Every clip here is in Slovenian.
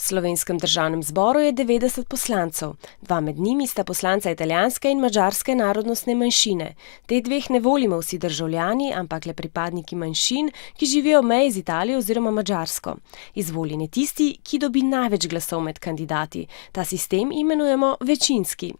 V Slovenskem državnem zboru je 90 poslancev, dva med njimi sta poslanca italijanske in madžarske narodnostne manjšine. Teh dveh ne volimo vsi državljani, ampak le pripadniki manjšin, ki živijo ob meji z Italijo oziroma Madžarsko. Izvoljen je tisti, ki dobi največ glasov med kandidati. Ta sistem imenujemo večinski.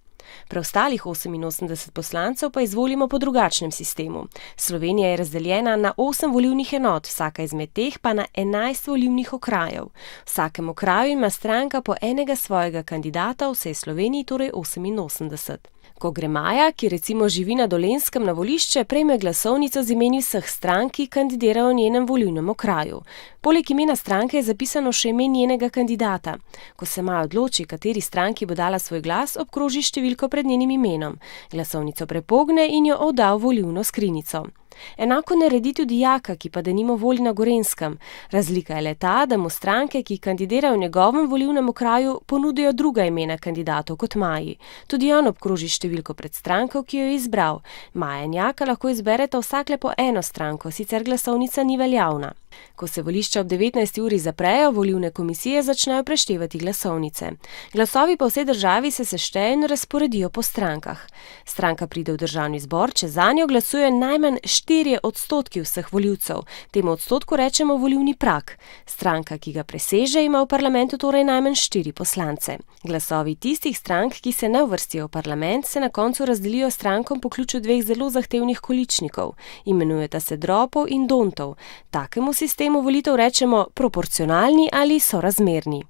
Preostalih 88 poslancev pa izvolimo po drugačnem sistemu. Slovenija je razdeljena na 8 volilnih enot, vsaka izmed teh pa na 11 volilnih okrajev. V vsakem okraju ima stranka po enega svojega kandidata, v vsej Sloveniji torej 88. Ko gre Maja, ki recimo živi na Dolenjskem, na volišče, prejme glasovnico z imeni vseh strank, ki kandidirajo v njenem volilnem okraju. Poleg imena stranke je zapisano še ime njenega kandidata. Ko se Maja odloči, kateri stranki bo dala svoj glas, obkroži številko pred njenim imenom. Glasovnico prepogne in jo odda v volilno skrinjico. Enako naredi tudi Jaka, ki pa denimo voli na Gorenjskem. Razlika je le ta, da mu stranke, ki kandidirajo v njegovem volilnem okraju, ponudijo druga imena kandidatov kot Maji. Tudi on obkroži številko pred stranko, ki jo je izbral. Maja in Jaka lahko izbereta vsak le po eno stranko, sicer glasovnica ni veljavna. Ko se volišča ob 19. uri zaprejo, volilne komisije začnejo preštevati glasovnice. Glasovi po vsej državi se seštejejo in razporedijo po strankah. Stranka pride v državni zbor, če zanjo glasuje najmanj 4% vseh volivcev. Temu odstotku rečemo volilni prag. Stranka, ki ga preseže, ima v parlamentu torej najmanj 4 poslance. Glasovi tistih strank, ki se ne uvrstijo v parlament, se na koncu razdelijo strankom po ključu dveh zelo zahtevnih količnikov. Imenujeta se dropov in dontov. Takemu sistemu volitev rečemo proporcionalni ali sorazmerni.